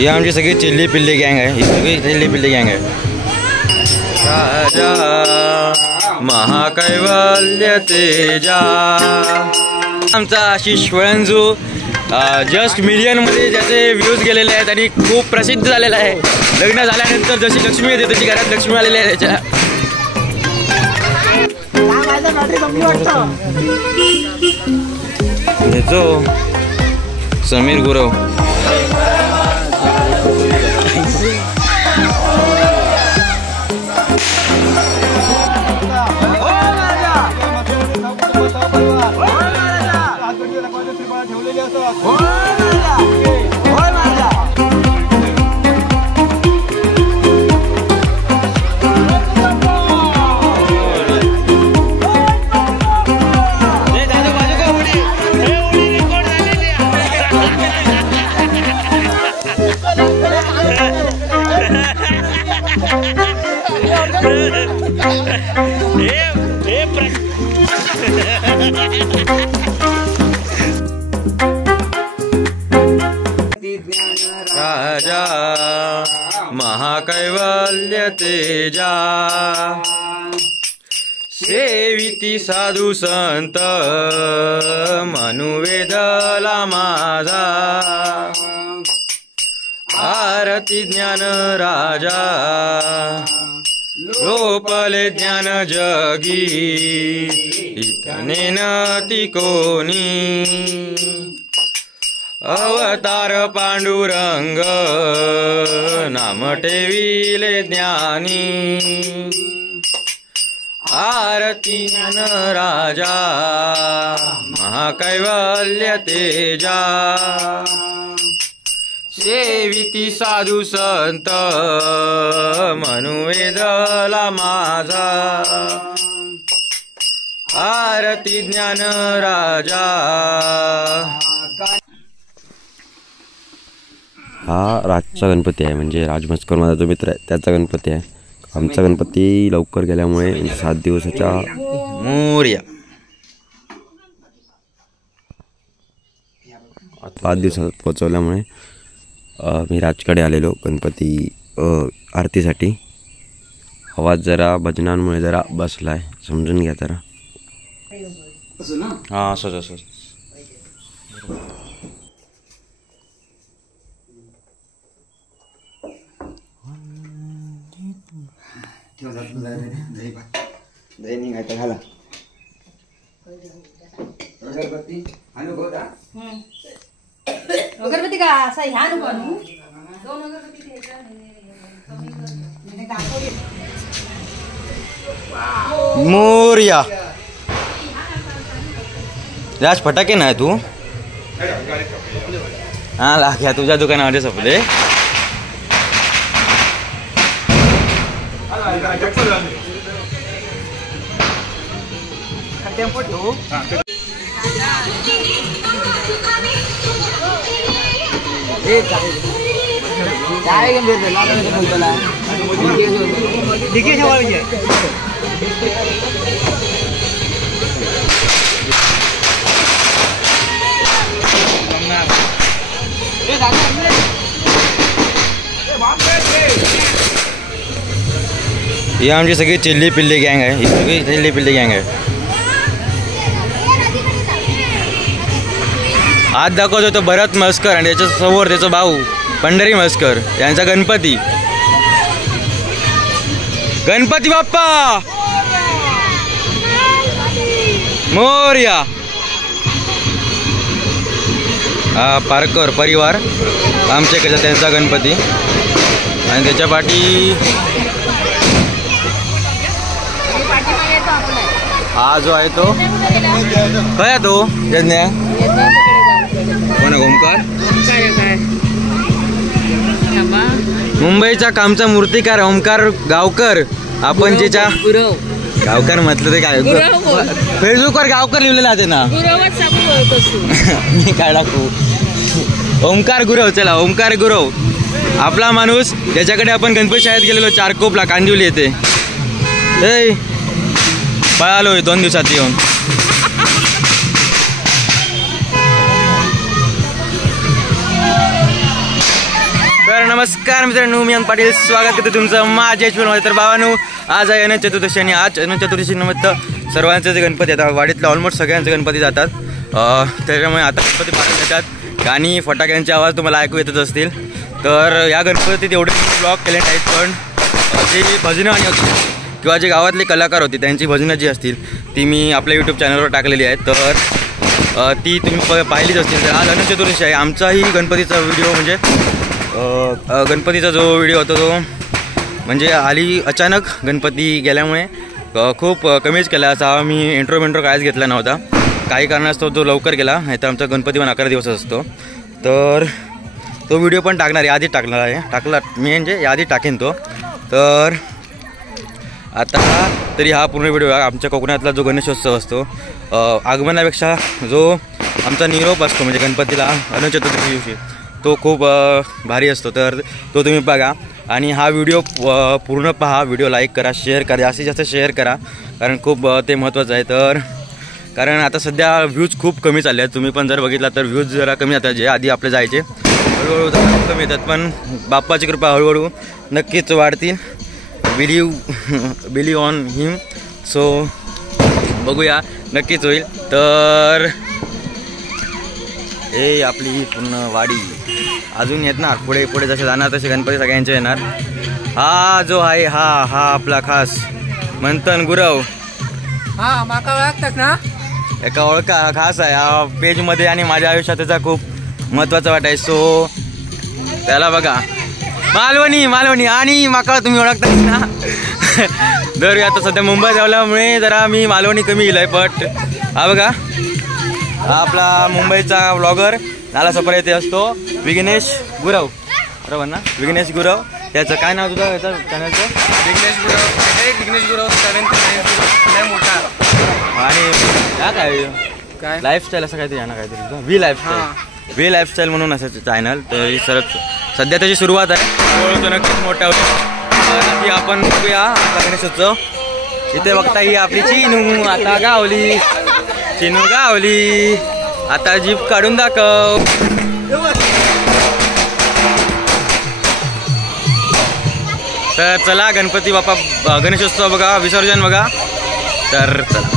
ही आमची सगळी चिल्ली पिल्ली गँग आहे, ही सगळी चिल्ली पिल्ली गँग आहे. राजा महाकैवल्य तेजा आमचा आशिष वळंजू जस्ट मिलियनमध्ये ज्याचे व्ह्यूज गेलेले आहेत आणि खूप प्रसिद्ध झालेला आहे. लग्न झाल्यानंतर जशी लक्ष्मी येते तशी घरात लक्ष्मी आलेली आहे त्याच्या. घेतो समीर गुरव राजा महाकैवल्य तेजा सेविती साधू संत मनुवेदला माझा आरती ज्ञान राजा लोपले ज्ञान जगी इतने नती कोणी अवतार पांडुरंग नाम ठेविले ज्ञानी आरती ज्ञान राजा महाकैवल्य तेजा सेविती साधू संत मनुवेदला माझा आरती ज्ञान राजा. हा राजचा गणपती आहे, म्हणजे राज मस्कर माझा जो मित्र आहे त्याचा गणपती आहे. आमचा गणपती लवकर गेल्यामुळे 7 दिवसाच्या मोरया 5 दिवसात पोचवल्यामुळे मी राजकडे आलेलो गणपती आरतीसाठी. आवाज जरा भजनांमुळे जरा बसला आहे, समजून घ्या जरा. हां असंच असंच. अगरबत्ती का असा ह्या नको दोन अगरबत्ती मोरया. राज फटाके नाही तू हा लाख्या तुझ्या दुकानामध्ये सपले. ही आमची सगळी चिल्ली पिल्ली गँग आहे, ही सगळी चिल्ली पिल्ली गँग आहे. आज दाखवतो तो भरत मस्कर आणि त्याच्या समोर त्याचा भाऊ पंढरी मस्कर यांचा गणपती. गणपती बाप्पा मोरया. हा पारकर परिवार आमच्याकडचा त्यांचा गणपती आणि त्याच्या पाठी हा जो आहे तो काय तो यज्ञ कोण ओमकार मुंबईचा कामचा मूर्तिकार ओमकार गावकर. आपण ज्याच्या गावकर म्हटलं ते काय फेसबुकवर गावकर लिहिलेलं आहे ना मी काय टाकू. ओमकार गुरव. चला ओमकार गुरव आपला माणूस ज्याच्याकडे आपण गणपती शाळेत गेलेलो चारकोपला कांदिवली येते. ए पळालोय 2 दिवसात येऊन. तर नमस्कार मित्रांनो, मी पाटील स्वागत करतो तुमचं माझ्या चॅनलमध्ये. तर भावांनो, आज आहे अनंत चतुर्दशी आणि आज अनंत चतुर्दशी निमित्त सर्वांचे जे गणपती येतात वाडीतले ऑलमोस्ट सगळ्यांचे गणपती जातात. त्याच्यामुळे आता गणपती पाठवून येतात आणि फटाक्यांचे आवाज तुम्हाला ऐकू येतच असतील. तर या गणपतीत एवढे ब्लॉग केले नाहीत, पण जी भजनं आणि किंवा जे गावातले कलाकार होते त्यांची भजनं जी असतील ती मी आपल्या यूट्यूब चॅनलवर टाकलेली आहेत. तर ती तुम्ही पाहिलीच असतील. तर आज अनंत चतुर्दशी आहे. आमचाही गणपतीचा व्हिडिओ म्हणजे गणपतीचा जो व्हिडिओ होता तो म्हणजे आली अचानक गणपती गेल्यामुळे खूप कमीच केला. असा मी इंट्रो कायच घेतला नव्हता. काही कारणास्तव तो लवकर गेला, नाही तर आमचा गणपती पण 11 दिवस असतो. तर तो व्हिडिओ पण टाकणार आहे, आधी टाकणार आहे, मी म्हणजे आधी टाकेन तो. तर आता तरी हा पूर्ण व्हिडिओ आमच्या कोकणातला जो गणेशोत्सव असतो आगमनापेक्षा जो आमचा निरोप असतो म्हणजे गणपतीला अनंत चतुर्दशी दिवशी तो खूप भारी असतो. तर तो तुम्ही बघा आणि हा व्हिडिओ पूर्ण पहा. व्हिडिओ लाईक करा, शेअर करा, जास्तीत जास्त शेअर करा, कारण खूप ते महत्त्वाचं आहे. तर कारण आता सध्या व्ह्यूज खूप कमी चालले आहेत. तुम्ही पण जर बघितला तर व्ह्यूज जरा कमी जातात. जे आधी आपले जायचे हळूहळू कमी येतात, पण बाप्पाची कृपा हळूहळू नक्कीच वाढतील. Believe on him. सो बघूया, नक्कीच होईल. तर हे आपली पूर्ण वाडी अजून येणार, पुढे पुढे जसे जाणार तसे गणपती सगळ्यांचे येणार. हा जो आहे हा आपला खास मंथन गुरव. हा माका ओळखतात ना, एका ओळखा खास आहे या पेजमध्ये आणि माझ्या आयुष्यात त्याचा खूप महत्त्वाचा वाट आहे. सो त्याला बघा. मालवणी आणि माका तुम्ही ओळखतात ना. दर आता सध्या मुंबईत राहिल्यामुळे जरा मी मालवणी कमी गेलो आहे. बट हा बघा, हा आपला मुंबईचा व्लॉगर नाला सफर येथे असतो, विघ्नेश गुरव, बरोबर ना? विघ्नेश गुरव. त्याचं काय नाव तुझं याचं चॅनलचं? विघ्नेश गुरव 7 मोठा. आणि काय लाईफस्टाईल असं काहीतरी आहे ना, काहीतरी तुझं व्ही लाईफस्टाईल म्हणून असं चॅनल. तर सध्या त्याची सुरुवात आहे, नक्कीच मोठ्या होते. आपण बघूया आपला गणेशोत्सव. इथे बघता ही आपली चिनू आता गावली. आता जीप काढून दाखव. तर चला गणपती बाप्पा गणेशोत्सव बघा, विसर्जन बघा. तर चला.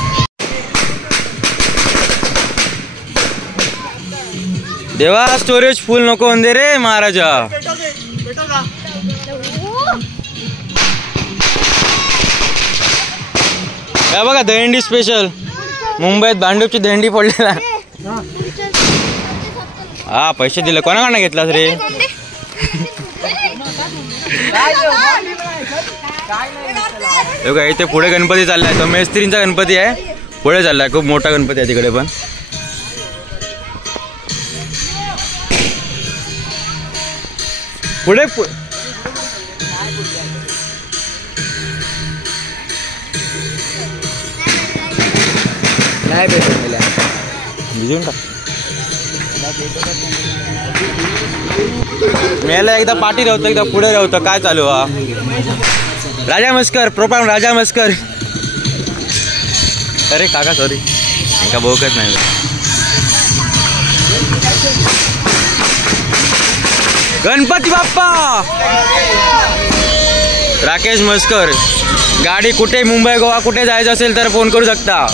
देवा स्टोरेज फुल नको अंदे रे महाराजा. काय बघा, दहीहंडी स्पेशल. मुंबईत भांडूपची दहीहंडी पडलेला. हा पैसे दिले, कोणाकडनं घेतलास रे? इथे पुढे गणपती चाललाय, तो मेस्त्रींचा गणपती आहे, पुढे चाललाय. खूप मोठा गणपती आहे तिकडे पण. पुढे भिजून टाक. मेला एकदा पाठी राहतं, एकदा पुढे राहतं. काय चालू हा? राजा मस्कर, प्रोपाम राजा मस्कर. अरे काका सॉरी, का बोकत नाही. गणपती बाप्पा. राकेश मस्कर. गाडी कुठे मुंबई गोवा कुठे जायचं असेल तर फोन करू शकता.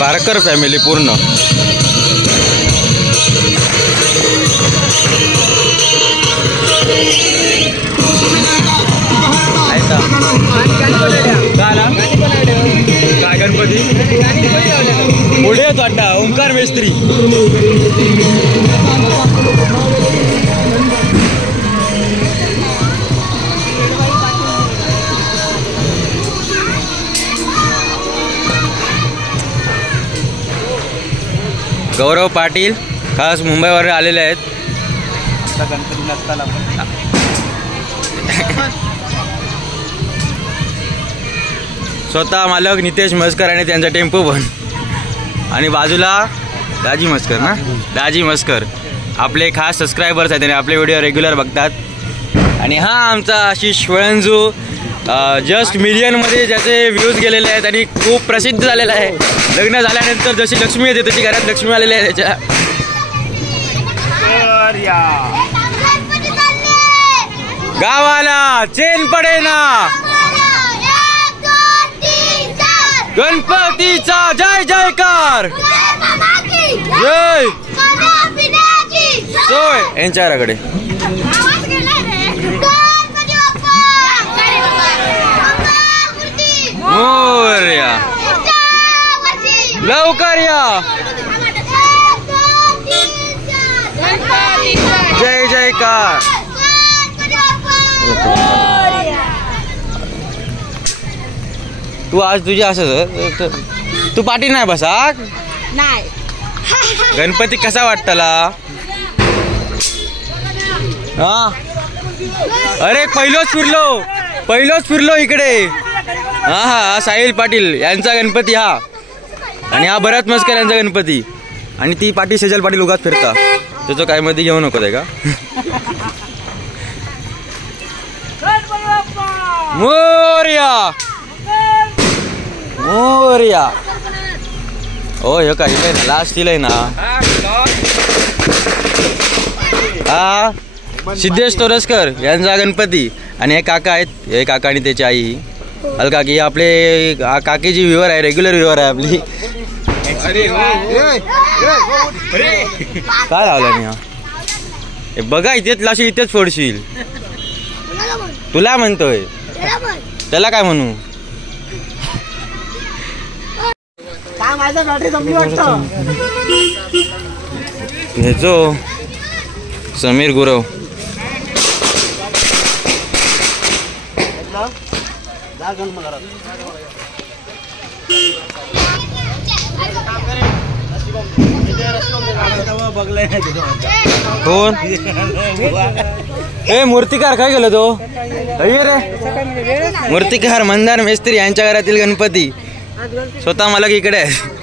पारकर फॅमिली पूर्ण. काय गणपती पुढे येतो अड्डा ओंकार मेस्त्री. गौरव पाटील खास मुंबईवर आलेले आहेत. गणपती नसताना स्वतः मालक नितेश मस्कर आणि त्यांचा टेम्पो पण. आणि बाजूला दाजी मस्कर ना, दाजी मस्कर आपले खास सबस्क्रायबर्स आहेत आणि आपले व्हिडिओ रेग्युलर बघतात. आणि हा आमचा आशिष वळंजू जस्ट मिलियनमध्ये ज्याचे व्ह्यूज गेलेले आहेत आणि खूप प्रसिद्ध झालेला आहे. लग्न झाल्यानंतर जशी लक्ष्मी येते तशी घरात लक्ष्मी आलेली आहे त्याच्या. गावाला चेन पडे ना, गणपतीचा जय जयकार, जय सोय यांच्याकडे. मोरया लवकर या, जय जयकार. तू आज तुझी असं तू पाठी नाही बसा नाही. गणपती कसा वाटतला? हा अरे पहिलोच फिरलो इकडे. हा हा साहिल पाटील यांचा गणपती हा, आणि हा भरत मस्कर यांचा गणपती, आणि ती पाटील सेजल पाटील उगाच फिरता. त्याचं काय मध्ये घेऊ नको आहे का? मोरया मोरया. ओ हे काय ना लास्ट दिलंय ना. हा सिद्धेश तोरसकर यांचा गणपती, आणि हे काका आहेत, हे काका आणि त्याची आई अलकाकी. आपले काकीची व्ह्यूअर आहे, रेग्युलर व्ह्यूअर आहे आपली. काय लावलं नाही हे बघा, इथेच लाशी इथेच फोडशील. तुला म्हणतोय त्याला काय म्हणू? ह्याचो समीर गुरव. कोण? ए मूर्तिकार काय गेलो तो? रे मूर्तिकार मंदार मेस्त्री यांच्या घरातील गणपती स्वतः मला इकडे आहे.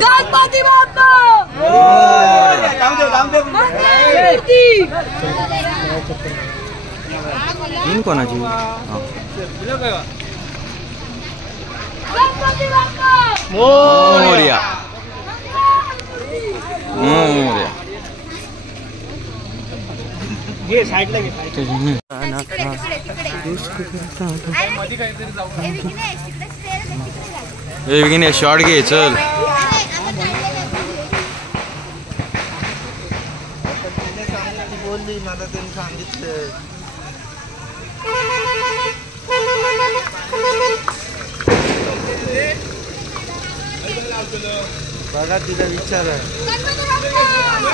गणपती बाप्पा कोणाची? मोरया मोरया. शॉर्ट घे चल.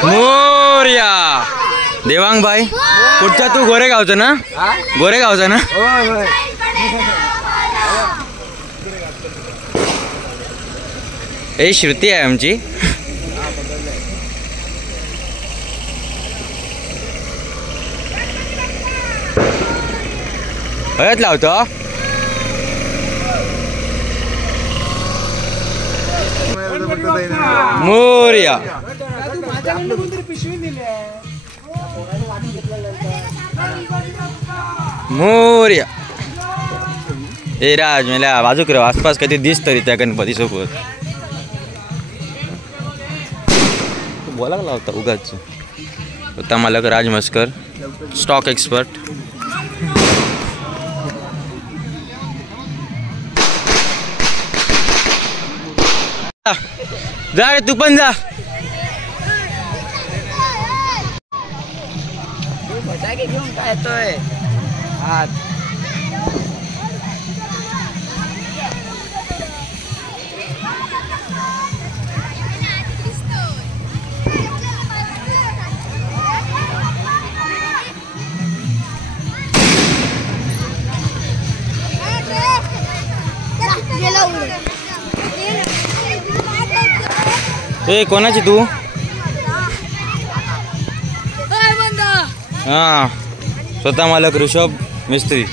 मोरया. देवांग भाई कुठचा तू? गोरेगावचा ना? गोरेगावचा ना? हे श्रुती आहे आमची. हळद लावतो. मोरया मोरया. ए राज मला बाजूक राव, आसपास कधी दिस तरी त्या गणपती सोबत बोला लावता उगाच. होता मालक राज मस्कर, स्टॉक एक्सपर्ट. जा रे तू पण जा. घेऊन काय येतोय ए कोणाची तू? हा स्वतः मालक ऋषभ मिस्त्री.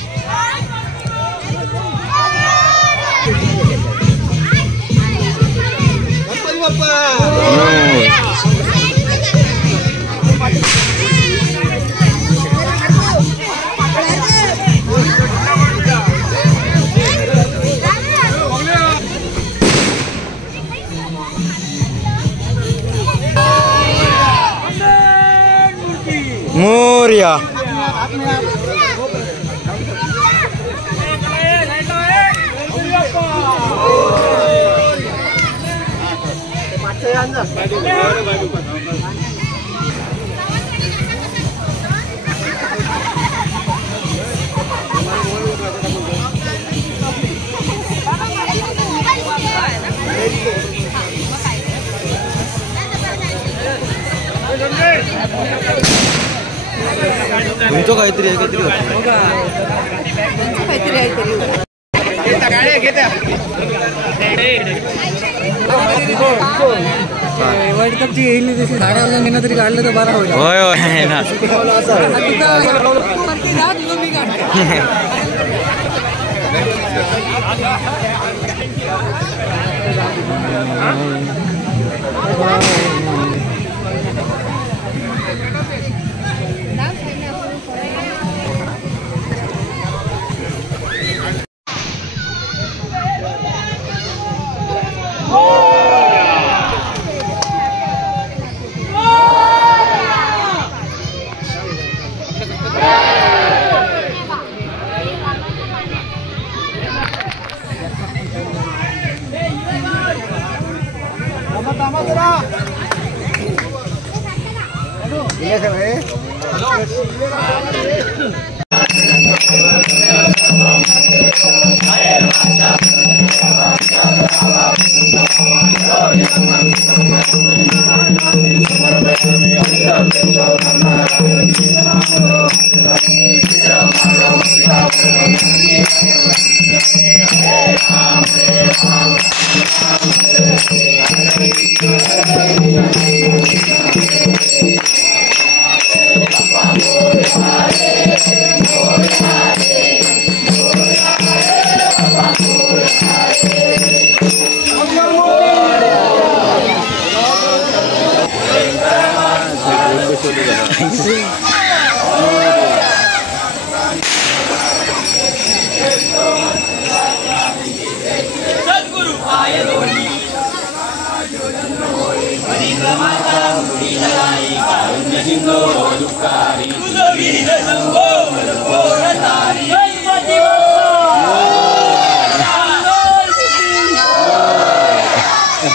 या तुमचं काहीतरी आहे वर्ल्ड कपची येईल तशी झाडाला घेणं तरी काढलं तर बरं होईल. होय होय ना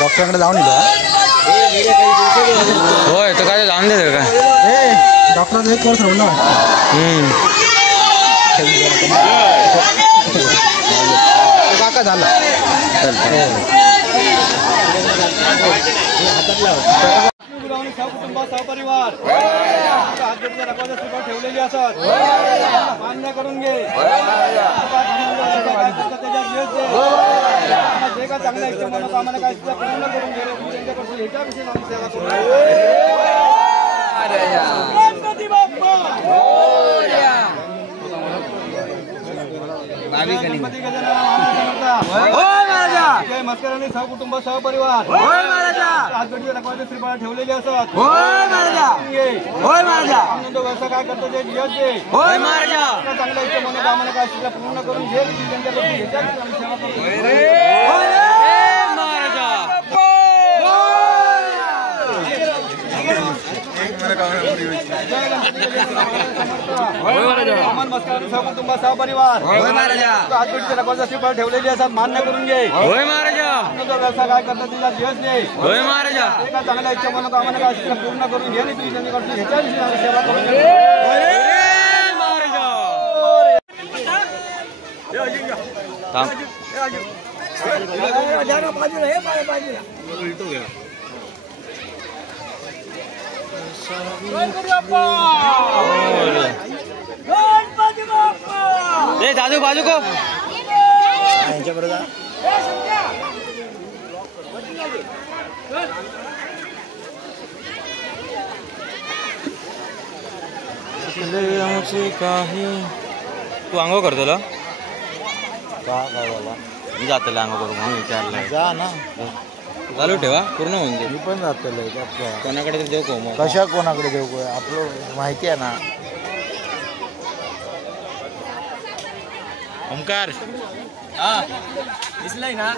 डॉक्टरांकडे जाऊन येतो. होय तर काय जाऊन दे का डॉक्टरांचा एक कोर्स राहून काका झाला सहपरिवार ठेवलेली असत मान्य करून घे जे का चांगल्या इच्छा म्हणून आम्हाला काय पूर्ण करून घे त्यांच्यापासून ह्याच्याविषयी आम्ही सेवा करू. गणपती बाप्पा गणपती जय मस्करांनी सहकुटुंब सहपरिवार हातगडीच्या रकमाचे श्रीफळ ठेवलेले असत. आनंद व्यवसाय काय करतो ते दिवस दे चांगल्या इच्छा म्हणून आम्हाला काय पूर्ण करून घे त्यांच्यापासून ह्याच्याविषयी आम्ही सेवा करू. सहकुटुंब सहपरिवार हातगडीच्या रकमाचे श्रीफळ ठेवलेली असतात मान्य करून घे व्यवसाय काय करतात तिला दिवस दे एका चांगल्या इच्छा म्हणून आम्हाला काय पूर्ण करून घे त्यांच्याकडून ह्याच्याविषयी आम्ही सेवा करून दादू बाजू को काही तू अंघोळ करतो का काय बोला मी जातो अंघोळ करू म्हणून विचारलं जा ना चालू ठेवा पूर्ण होऊन दे. मी पण जातो कोणाकडे देऊ को मग कशा कोणाकडे देऊ को आपलं माहिती आहे ना. ओमकार दिसलाय ना.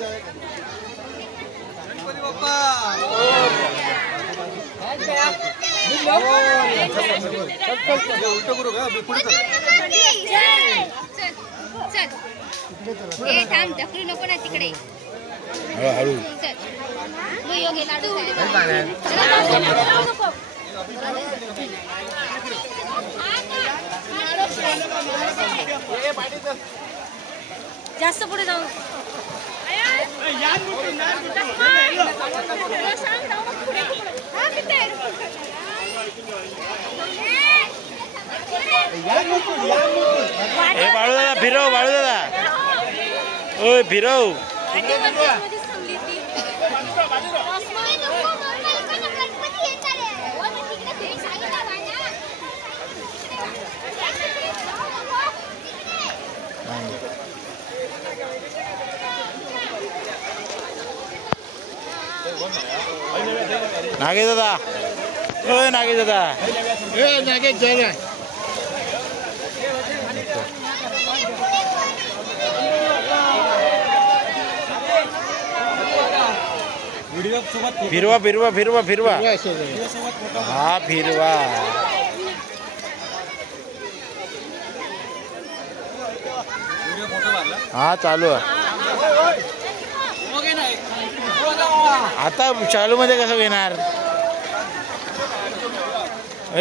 थांब ढकलू नको ना तिकडे जास्त पुढे जाऊ बाळू दादा फिरव बाळू दादा ओय फिरव नागे दादा ओय नागे दादा नागे जय फिरवा फिरवा फिरवा फिरवा हा फिरवा हा चालू आहे आता चालू मध्ये कसं येणार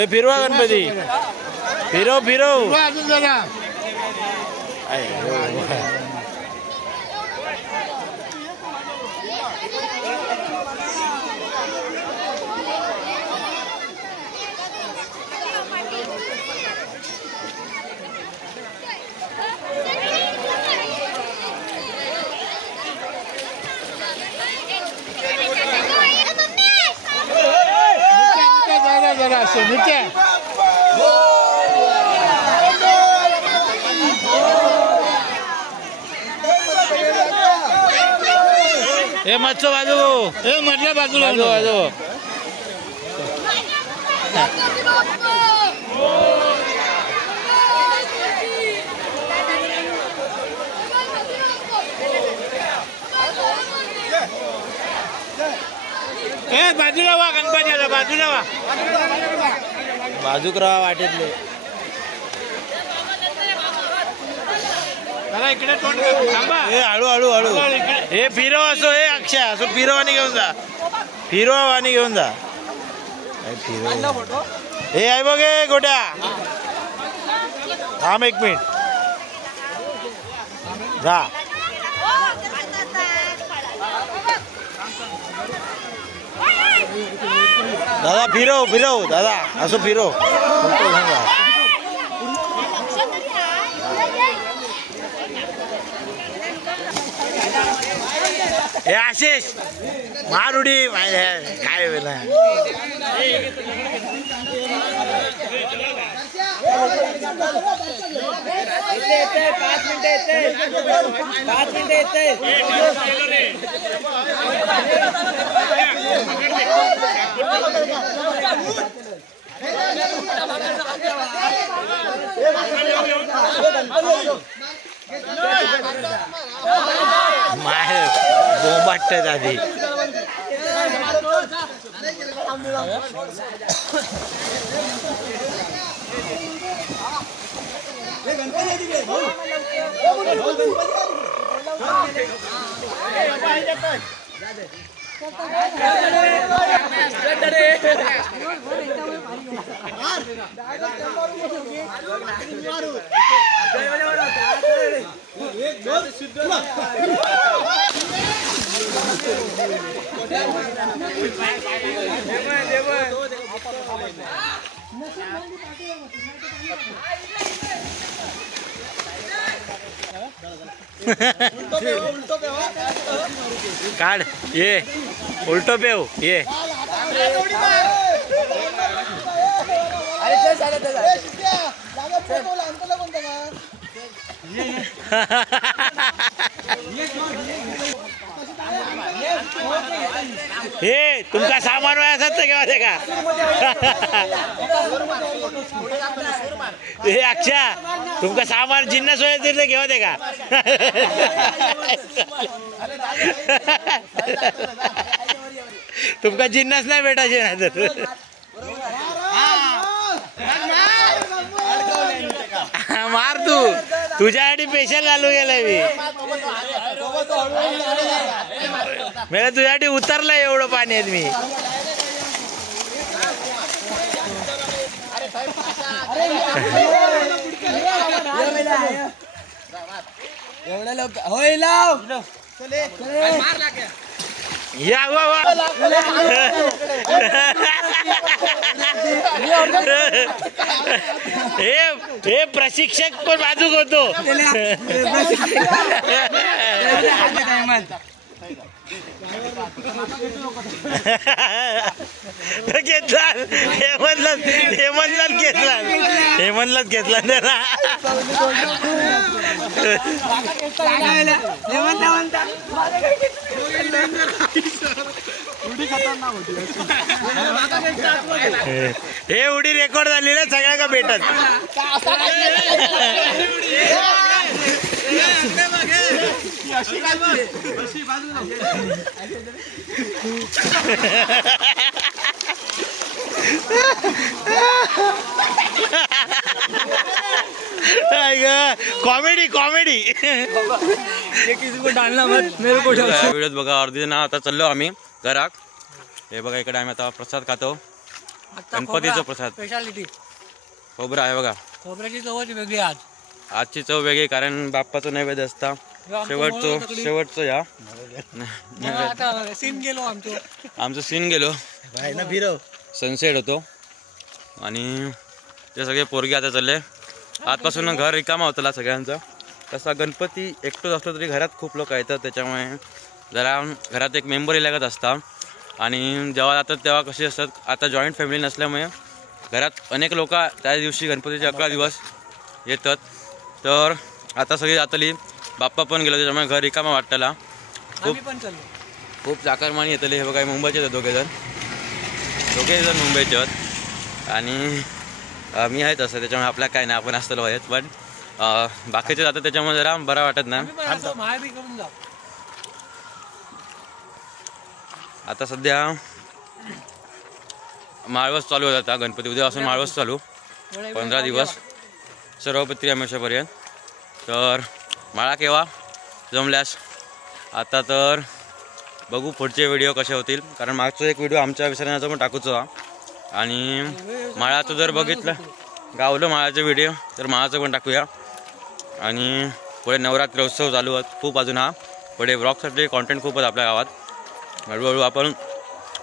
फिरवा गणपती फिरव फिरव हे मच्छो बाजू हे म्हटलं बाजूला बाजू बाजूला वा गणपतीला बाजूला वा बाजूक राहा वाटेतले इकडे हळू हळू हळू हे फिरव असो हे अक्षय असो फिरव आणि घेऊन जा फिरव आणि घेऊन जा हे आहे बघ हे गोट्या थांब एक मिनिट जा दादा फिरव फिरव दादा असं फिरव हे आशिष मारुडी काय वेळा माय बोंबाट आधी काढ ये उलटो पेव ये हे तुमका सामान असत केव्हा ते का हे अक्षा तुमका सामान जिन्नस व्हायचं केव्हा ते का तुमका जिन्नस नाही भेटायचे नाही तर मार तू तुझ्यासाठी स्पेशल घालू गेलाय मी तुझ्यासाठी उतरलाय एवढं पाण्यात मी एवढ्या लोक होय लाव या वा हे प्रशिक्षक पण बाजूक होतो घेतला हेमंतलाच घेतला त्याला हे उडी रेकॉर्ड झाली ना सगळ्या का भेटत कॉमेडी व्हिडिओत बघा अर्धी जण आता चाललो आम्ही घरात. हे बघा इकडे आम्ही आता प्रसाद खातो गणपतीचा प्रसाद स्पेशालिटी खोबरा आहे बघा. खोबऱ्याची चवच वेगळी आजची चव वेगळी कारण बाप्पाचं नैवेद्य असता शेवटचं या सीन गेलो आमचं सीन गेलो सनसेट होतो आणि ते सगळे पोरगे आता चालले. आजपासून घर रिकामा होता सगळ्यांचा. तसा गणपती एकटोच असलो तरी घरात खूप लोक येतात त्याच्यामुळे जरा घरात एक मेंबर लागत असतात आणि जेव्हा जातात तेव्हा कसे असतात आता जॉईंट फॅमिली नसल्यामुळे घरात अनेक लोक त्या दिवशी गणपतीचे 11 दिवस येतात. तर आता सगळी जातली बाप्पा पण गेलो त्याच्यामुळे घर रिकामा वाटताला खूप चाकरमानी येतली. हे बघा मुंबईचे आहेत दोघे जण मुंबईचे आहेत आणि मी आहे तसं त्याच्यामुळे आपल्या काय नाही आपण असतलो आहेत पण बाकीचे जातात त्याच्यामुळे जरा बरं वाटत नाही. आता सध्या माळवस चालू होत आता गणपती उद्यापासून माळवस चालू 15 दिवस सर्वपत्री अमेशापर्यंत. तर माळा केव्हा जमल्यास आता तर बघू पुढचे व्हिडिओ कसे होतील कारण मागचा एक व्हिडिओ आमच्या विसर्जनाचा पण टाकूचा आणि माळाचं जर बघितलं गावलं माळाचे व्हिडिओ तर माळाचं पण टाकूया. आणि पुढे नवरात्री उत्सव चालू आहेत खूप अजून हा पुढे ब्लॉगसाठी कॉन्टेंट खूप आहेत आपल्या गावात. हळूहळू आपण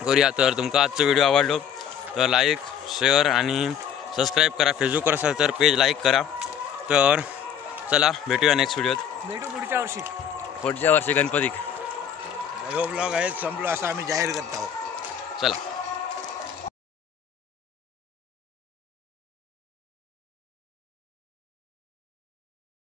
करूया. तर तुमका आजचा व्हिडिओ आवडलो तर लाईक शेअर आणि सबस्क्राईब करा. फेसबुकवर असाल तर पेज लाईक करा. तर चला भेटूया नेक्स्ट व्हिडिओत पुढच्या वर्षी गणपती. ब्लॉग आहे संपलो असं आम्ही जाहीर करत आहोत. चला.